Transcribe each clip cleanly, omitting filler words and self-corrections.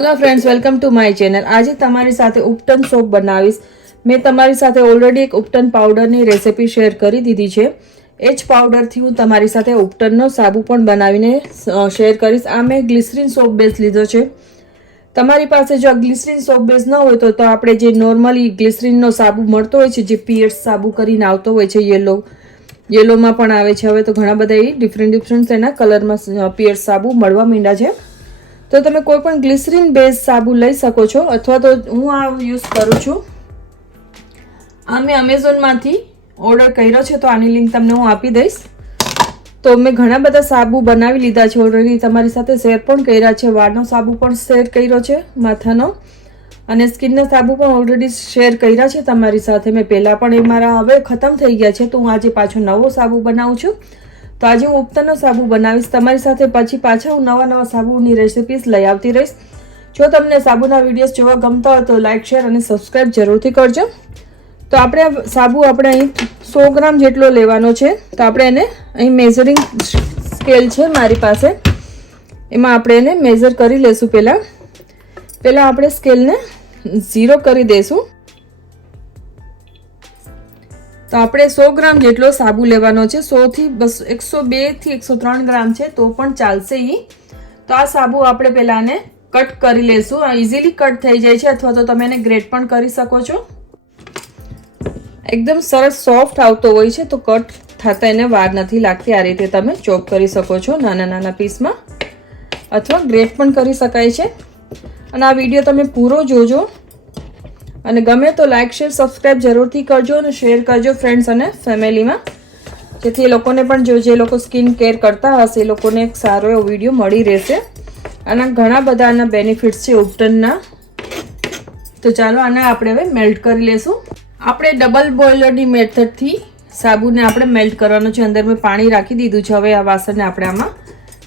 Hello friends, welcome to my channel. આજે તમારી સાથે ઉપટન સોપ બનાવીશ. મેં તમારી સાથે ઓલરેડી એક ઉપટન પાવડરની રેસિપી શેર કરી દીધી છે. એ જ પાવડરથી હું તમારી સાથે ઉપટનનો સાબુ પણ બનાવીને શેર કરીશ. આ મેં ગ્લિસરીન સોપ બેઝ લીધો છે. તમારી પાસે જો ગ્લિસરીન સોપ બેઝ ન હોય તો આપણે જે નોર્મલી ગ્લિસરીનનો સાબુ મળતો હોય છે, જે પીએસ સાબુ કરીને આવતો હોય છે, યેલોમાં પણ આવે છે. હવે તો ઘણા બધા એ ડિફરન્ટ એના કલરમાં પીએસ સાબુ મળવા માંડ્યા છે. તો તમે કોઈ પણ ગ્લિસરીન બેઝ સાબુ લઈ શકો છો, અથવા તો હું આ યુઝ કરું છું. આ મેં એમેઝોનમાંથી ઓર્ડર કર્યો છે, તો આની લિંક તમને હું આપી દઈશ. તો મેં ઘણા બધા સાબુ બનાવી લીધા છે ઓલરેડી, તમારી સાથે શેર પણ કર્યા છે. વાળનો સાબુ પણ શેર કર્યો છે, માથાનો, અને સ્કિનનો સાબુ પણ ઓલરેડી શેર કર્યા છે તમારી સાથે મેં પહેલાં. પણ એ મારા હવે ખતમ થઈ ગયા છે, તો હું આજે પાછો નવો સાબુ બનાવું છું. તો આજે હું ઉપટનનો સાબુ બનાવીશ તમારી સાથે. પછી પાછા હું નવા સાબુની રેસિપીઝ લઈ આવતી રહીશ. જો તમને સાબુના વિડીયોઝ જોવા ગમતા હોય તો લાઇક, શેર અને સબસ્ક્રાઈબ જરૂરથી કરજો. તો આપણે સાબુ અહીં 100 ગ્રામ જેટલો લેવાનો છે. તો આપણે એને અહીં મેઝરિંગ સ્કેલ છે મારી પાસે, એમાં આપણે એને મેઝર કરી લેશું. પહેલાં આપણે સ્કેલને 0 કરી દઈશું. તો આપણે 100 ગ્રામ જેટલો સાબુ લેવાનો છે. 102 થી 103 ગ્રામ છે તો પણ ચાલશે એ. તો આ સાબુ આપણે પહેલાં એને કટ કરી લેશું. આ ઇઝીલી કટ થઈ જાય છે, અથવા તો તમે એને ગ્રેટ પણ કરી શકો છો. એકદમ સરસ સોફ્ટ આવતો હોય છે, તો કટ થતા એને વાર નથી લાગતી. આ રીતે તમે ચોપ કરી શકો છો નાના પીસમાં, અથવા ગ્રેટ પણ કરી શકાય છે. અને આ વિડીયો તમે પૂરો જોજો, અને ગમે તો લાઇક, શેર, સબસ્ક્રાઈબ જરૂરથી કરજો, અને શેર કરજો ફ્રેન્ડ્સ અને ફેમિલીમાં, જેથી એ લોકોને પણ જે લોકો સ્કિન કેર કરતા હશે એ લોકોને એક સારો એવો વિડીયો મળી રહેશે. આના ઘણા બધા આના બેનિફિટ્સ છે ઉપટનના. તો ચાલો આને આપણે હવે મેલ્ટ કરી લેશું. આપણે ડબલ બોઇલરની મેથડથી સાબુને આપણે મેલ્ટ કરવાનો છે. અંદર મેં પાણી રાખી દીધું છે. હવે આ વાસણને આપણે આમાં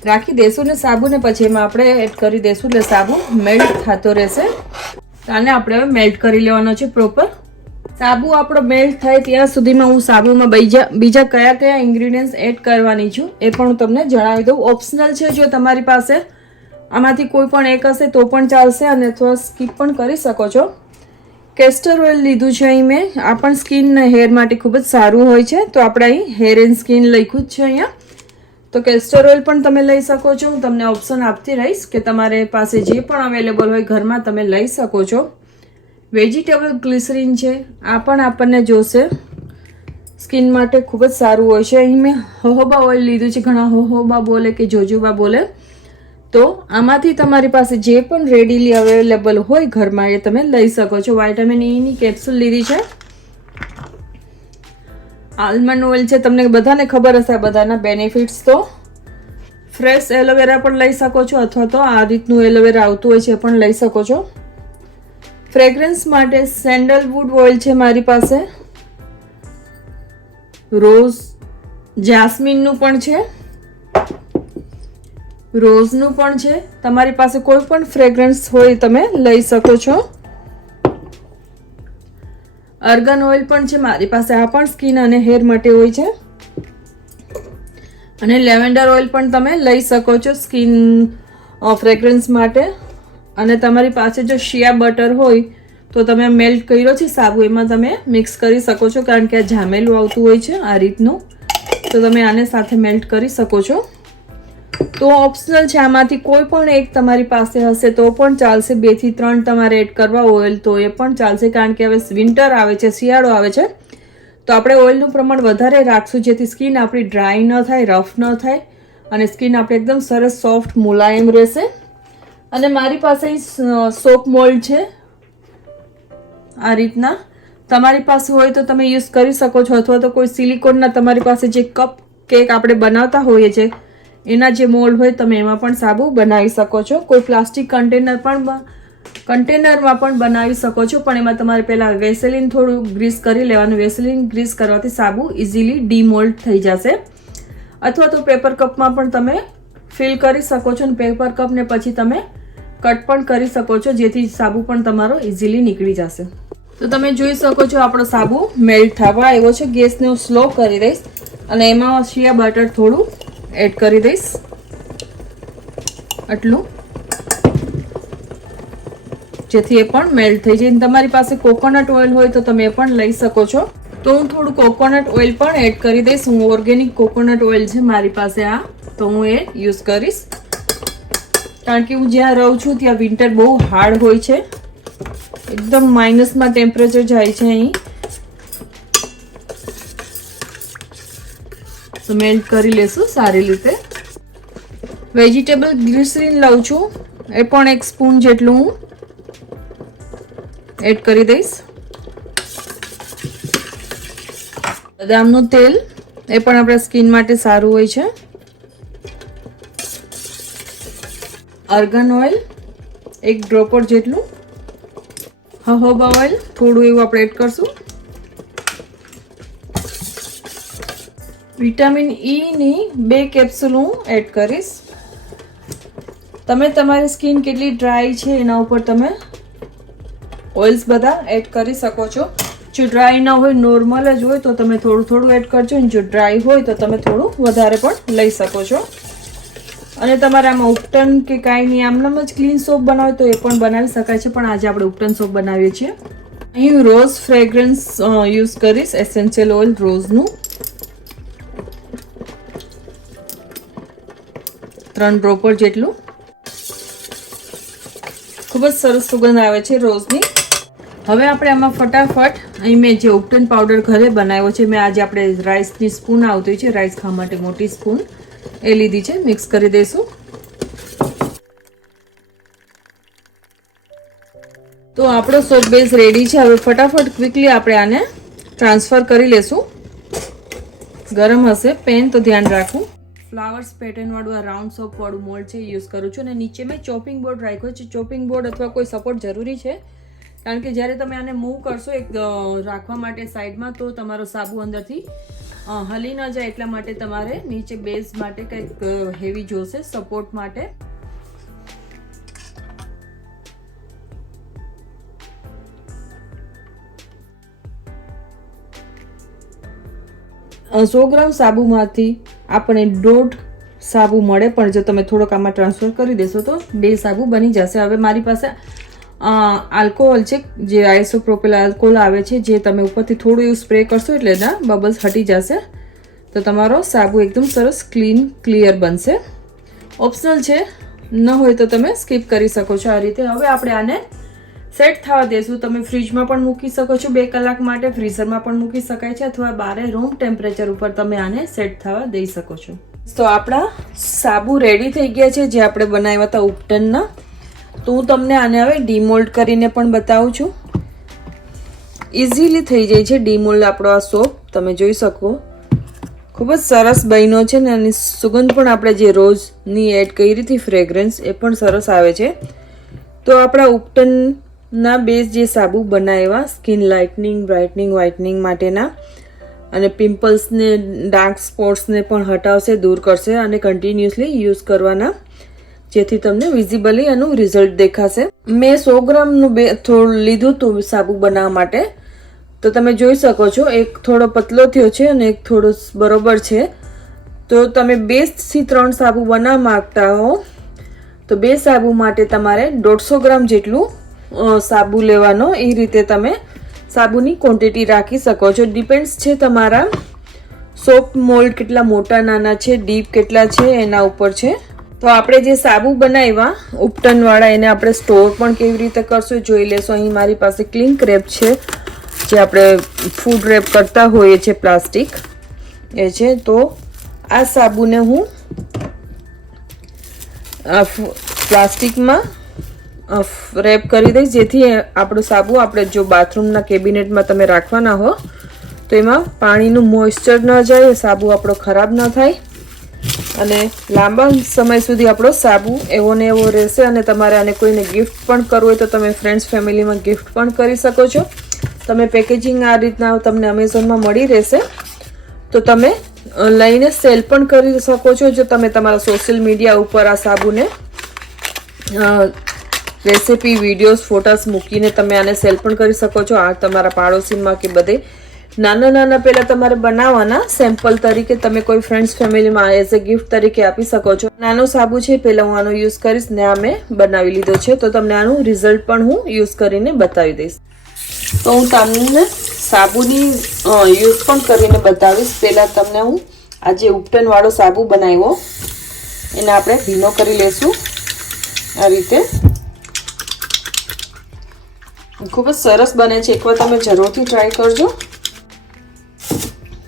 રાખી દઈશું, ને સાબુને પછી એમાં આપણે એડ કરી દઈશું, એટલે સાબુ મેલ્ટ થતો રહેશે. આને આપણે હવે મેલ્ટ કરી લેવાનો છે પ્રોપર. સાબુ આપણો મેલ્ટ થાય ત્યાં સુધીમાં હું સાબુમાં બીજા કયા ઇન્ગ્રીડિયન્ટ્સ એડ કરવાની છું એ પણ હું તમને જણાવી દઉં. ઓપ્શનલ છે, જો તમારી પાસે આમાંથી કોઈ પણ એક હશે તો પણ ચાલશે, અને અથવા સ્કીપ પણ કરી શકો છો. કેસ્ટર ઓઇલ લીધું છે અહીં મેં. આ પણ સ્કિન હેર માટે ખૂબ જ સારું હોય છે. તો આપણે અહીં હેર એન્ડ સ્કિન લખ્યું જ છે અહીંયા. તો કેસ્ટર ઓઇલ પણ તમે લઈ શકો છો. હું તમને ઓપ્શન આપતી રહીશ કે તમારે પાસે જે પણ અવેલેબલ હોય ઘરમાં તમે લઈ શકો છો. વેજીટેબલ ગ્લિસરીન છે, આ પણ આપણને જોશે. સ્કિન માટે ખૂબ જ સારું હોય છે. અહીં મેં હોહોબા ઓઇલ લીધું છે. ઘણા હોહોબા બોલે કે જોજોબા બોલે. તો આમાંથી તમારી પાસે જે પણ રેડીલી અવેલેબલ હોય ઘરમાં એ તમે લઈ શકો છો. વિટામિન ઈની કેપ્સ્યુલ લીધી છે. આલમંડ ઓઇલ છે. તમને બધાને ખબર હશે આ બધાના બેનિફિટ્સ. તો ફ્રેશ એલોવેરા પણ લઈ શકો છો, અથવા તો આ રીતનું એલોવેરા આવતું હોય છે પણ લઈ શકો છો. ફ્રેગ્રન્સ માટે સેન્ડલવુડ ઓઇલ છે મારી પાસે. રોઝ જાસ્મિનનું પણ છે, રોઝનું પણ છે. તમારી પાસે કોઈ પણ ફ્રેગ્રન્સ હોય તમે લઈ શકો છો. અર્ગન ઓઇલ પણ છે મારી પાસે. આ પણ સ્કિન અને હેર માટે હોય છે. અને લેવેન્ડર ઓઇલ પણ તમે લઈ શકો છો સ્કિન ફ્રેગ્રન્સ માટે. અને તમારી પાસે જો શિયા બટર હોય તો તમે મેલ્ટ કર્યો છે સાબુ, એમાં તમે મિક્સ કરી શકો છો, કારણ કે આ જામેલું આવતું હોય છે આ રીતનું. તો તમે આને સાથે મેલ્ટ કરી શકો છો. તો ઓપ્શનલ છે, આમાંથી કોઈ પણ એક તમારી પાસે હશે તો પણ ચાલશે. 2 થી 3 તમારે એડ કરવા ઓઇલ તો એ પણ ચાલશે, કારણ કે હવે વિન્ટર આવે છે, શિયાળો આવે છે. તો આપણે ઓઇલનું પ્રમાણ વધારે રાખશું, જેથી સ્કિન આપણી ડ્રાય ન થાય, રફ ન થાય, અને સ્કિન આપણી એકદમ સરસ સોફ્ટ મુલાયમ રહેશે. અને મારી પાસે સોપ મોલ્ડ છે આ રીતના. તમારી પાસે હોય તો તમે યુઝ કરી શકો છો, અથવા તો કોઈ સિલિકોનના તમારી પાસે જે કપ કેક આપણે બનાવતા હોઈએ છીએ એના જે મોલ્ડ હોય તમે એમાં પણ સાબુ બનાવી શકો છો. કોઈ પ્લાસ્ટિક કન્ટેનરમાં પણ બનાવી શકો છો, પણ એમાં તમારે પહેલાં વેસેલિન થોડું ગ્રીસ કરી લેવાનું. વેસેલિન ગ્રીસ કરવાથી સાબુ ઇઝીલી ડીમોલ્ડ થઈ જશે. અથવા તો પેપર કપમાં પણ તમે ફિલ કરી શકો છો, અને પેપર કપને પછી તમે કટ પણ કરી શકો છો, જેથી સાબુ પણ તમારો ઇઝીલી નીકળી જશે. તો તમે જોઈ શકો છો આપણો સાબુ મેલ્ટ થવા આવ્યો છે. ગેસને હું સ્લો કરી દઈશ, અને એમાં શિયા બટર થોડું એડ કરી દઈશ. આટલું જેથી એ પણ મેલ્ટ થઈ જાય. તમારી પાસે કોકોનટ ઓઇલ હોય તો તમે એ પણ લઈ શકો છો. તો હું થોડું કોકોનટ ઓઇલ પણ એડ કરી દઈશ. હું ઓર્ગેનિક કોકોનટ ઓઇલ છે મારી પાસે આ, તો હું એ યુઝ કરીશ. કારણ કે હું જ્યાં રહું છું ત્યાં વિન્ટર બહુ હાર્ડ હોય છે, એકદમ માઇનસમાં ટેમ્પરેચર જાય છે અહીં. તો મેલ્ટ કરી લેશું સારી રીતે. વેજીટેબલ ગ્લિસરીન લઉં છું, એ પણ 1 સ્પૂન જેટલું હું એડ કરી દઈશ. બદામનું તેલ, એ પણ આપણા સ્કિન માટે સારું હોય છે. આર્ગન ઓઇલ 1 ડ્રોપર જેટલું. જોજોબા ઓઇલ થોડું એવું આપણે એડ કરશું. વિટામિન E ની 2 કેપ્સ્યુલ હું એડ કરીશ. તમે તમારી સ્કિન કેટલી ડ્રાય છે એના ઉપર તમે ઓઇલ્સ બધા એડ કરી શકો છો. જો ડ્રાય ના હોય, નોર્મલ જ હોય તો તમે થોડું થોડું એડ કરજો. જો ડ્રાય હોય તો તમે થોડું વધારે પણ લઈ શકો છો. અને તમારે આમાં ઉપટન કે કાંઈ નહીં, આમનામ જ ક્લીન સોપ બનાવે તો એ પણ બનાવી શકાય છે, પણ આજે આપણે ઉપટન સોપ બનાવીએ છીએ. અહીં રોઝ ફ્રેગ્રન્સ યુઝ કરીશ, એસેન્શિયલ ઓઇલ રોઝનું 3 ડ્રોપર જેટલું. ખૂબ જ સરસ સુગંધ આવે છે રોઝની. હવે આપણે આમાં ફટાફટ અહીં મેં જે ઉપટન પાવડર ઘરે બનાવ્યો છે, મેં આજે આપણે રાઈસની સ્પૂન આવતી છે, રાઈસ ખાવા માટે મોટી સ્પૂન એ લીધી છે, મિક્સ કરી દઈશું. તો આપણો સોપ બેઝ રેડી છે. હવે ફટાફટ ક્વિકલી આપણે આને ટ્રાન્સફર કરી લેશું. ગરમ હશે પેન તો ધ્યાન રાખવું. ફ્લાવર્સ પેટર્ન વાળું આ રાઉન્ડ સોપ વાળું મોલ્ડ છે યુઝ કરું છું. અને નીચે મેં ચોપિંગ બોર્ડ રાખ્યો છે. ચોપિંગ બોર્ડ અથવા કોઈ સપોર્ટ જરૂરી છે, કારણ કે જ્યારે તમે આને મૂવ કરશો એક રાખવા માટે સાઈડમાં, તો તમારો સાબુ અંદરથી હલી ન જાય. એટલા માટે તમારે નીચે બેઝ માટે કંઈક હેવી જોશે સપોર્ટ માટે. 100 ગ્રામ સાબુમાંથી આપણે 1.5 સાબુ મળે, પણ જો તમે થોડોક આમાં ટ્રાન્સફર કરી દેશો તો 2 સાબુ બની જશે. હવે મારી પાસે આલ્કોહોલ છે, જે આઇસોપ્રોપિલ આલ્કોહોલ આવે છે, જે તમે ઉપરથી થોડું એવું સ્પ્રે કરશો એટલે એના બબલ્સ હટી જશે. તો તમારો સાબુ એકદમ સરસ ક્લિયર બનશે. ઓપ્શનલ છે, ન હોય તો તમે સ્કીપ કરી શકો છો આ રીતે. હવે આપણે આને સેટ થવા દેશું. તમે ફ્રીજમાં પણ મૂકી શકો છો 2 કલાક માટે, ફ્રીઝરમાં પણ મૂકી શકાય છે, અથવા બહાર રૂમ ટેમ્પરેચર ઉપર તમે આને સેટ થવા દઈ શકો છો. તો આપણા સાબુ રેડી થઈ ગયા છે, જે આપણે બનાવ્યા હતા ઉપટનના. તો હું તમને આને હવે ડીમોલ્ડ કરીને પણ બતાવું છું. ઇઝીલી થઈ જાય છે ડીમોલ્ડ આપણો આ સોપ. તમે જોઈ શકો ખૂબ જ સરસ બન્યો છે ને એની સુગંધ પણ આપણે જે રોઝની એડ કરી હતી ફ્રેગ્રન્સ, એ પણ સરસ આવે છે. તો આપણા ઉપટનના બેઝ જે સાબુ બનાવ્યા સ્કિન લાઇટનિંગ, બ્રાઇટનિંગ, વ્હાઇટનિંગ માટેના, અને પિમ્પલ્સને, ડાર્ક સ્પોટ્સને પણ હટાવશે, દૂર કરશે, અને કન્ટિન્યુઅસલી યુઝ કરવાના, જેથી તમને વિઝિબલી એનું રિઝલ્ટ દેખાશે. મેં 100 ગ્રામનું થોડું લીધું હતું સાબુ બનાવવા માટે. તો તમે જોઈ શકો છો એક થોડો પતલો થયો છે અને એક થોડો બરોબર છે. તો તમે 2 થી 3 સાબુ બનાવવા માંગતા હો તો 2 સાબુ માટે તમારે 150 ગ્રામ જેટલું સાબુ લેવાનો. એ રીતે તમે સાબુની ક્વોન્ટિટી રાખી શકો છો. ડિપેન્ડ્સ છે તમારા સોપ મોલ્ડ કેટલા મોટા નાના છે, ડીપ કેટલા છે, એના ઉપર છે. તો આપણે જે સાબુ બનાવ્યા ઉપટનવાળા, એને આપણે સ્ટોર પણ કેવી રીતે કરશું જોઈ લેશું. અહીં મારી પાસે ક્લિંક રેપ છે, જે આપણે ફૂડ રેપ કરતા હોઈએ છીએ, પ્લાસ્ટિક એ છે. તો આ સાબુને હું પ્લાસ્ટિકમાં રેપ કરી દઈશ, જેથી આપણો સાબુ આપણે જો બાથરૂમના કેબિનેટમાં તમે રાખવાના હો તો એમાં પાણીનું મોઇસ્ચર ન જાય, સાબુ આપણો ખરાબ ન થાય, અને લાંબા સમય સુધી આપણો સાબુ એવો ને એવો રહેશે. અને તમારે આને કોઈને ગિફ્ટ પણ કરવું હોય તો તમે ફ્રેન્ડ્સ ફેમિલીમાં ગિફ્ટ પણ કરી શકો છો. તમે પેકેજિંગ આ રીતના તમને અમેઝોનમાં મળી રહેશે, તો તમે લઈને સેલ પણ કરી શકો છો. જો તમે તમારા સોશિયલ મીડિયા ઉપર આ સાબુને રેસિપી, વિડીયોઝ, ફોટોસ મૂકીને તમે આને સેલ પણ કરી શકો છો. આ તમારા પાડોશીમાં કે બધે નાના નાના પહેલા તમારે બનાવવાના, સેમ્પલ તરીકે તમે કોઈ ફ્રેન્ડ્સ ફેમિલીમાં એઝ અ ગિફ્ટ તરીકે આપી શકો છો. નાનો સાબુ છે, પહેલા હું આનો યુઝ કરીશ ને આ મેં બનાવી લીધો છે, તો તમને આનું રિઝલ્ટ પણ હું યુઝ કરીને બતાવી દઈશ. તો હું તમને સાબુની યુઝ પણ કરીને બતાવીશ. પહેલા તમને હું આ જે ઉપટન વાળો સાબુ બનાવ્યો એને આપણે ભીનો કરી લેશું આ રીતે. ખૂબ જ સરસ બને છે, એકવાર તમે જરૂરથી ટ્રાય કરજો.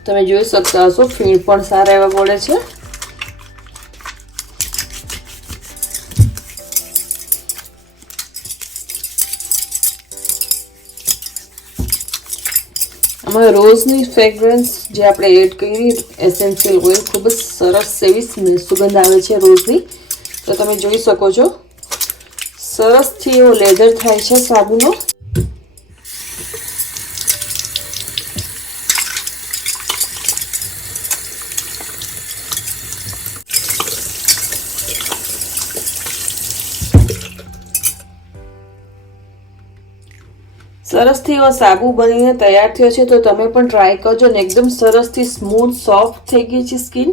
તમે જોઈ શકતા હશો ફીણ પણ સારા એવા પડે છે. આમાં રોઝની ફ્રેગ્રન્સ જે આપણે એડ કરી, એસેન્શિયલ ઓઇલ, ખૂબ જ સરસ એવી સુગંધ આવે છે રોઝની. તો તમે જોઈ શકો છો સરસથી એવો લેઝર થાય છે સાબુનો. સરસથી એવો સાબુ બનીને તૈયાર થયો છે, તો તમે પણ ટ્રાય કરજો ને. એકદમ સરસથી સ્મૂથ સોફ્ટ થઈ ગઈ છે સ્કિન,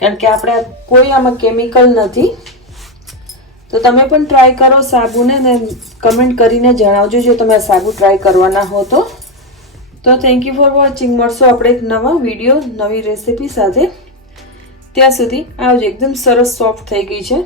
કારણ કે આપણે કોઈ આમાં કેમિકલ નથી. તો તમે પણ ટ્રાય કરો સાબુને ને કમેન્ટ કરીને જણાવજો જો તમે આ સાબુ ટ્રાય કરવાના હો તો. Thank you for watching. મળશો આપણે એક નવા વિડીયો નવી રેસીપી સાથે. ત્યાં સુધી આવજો. એકદમ સરસ સોફ્ટ થઈ ગઈ છે.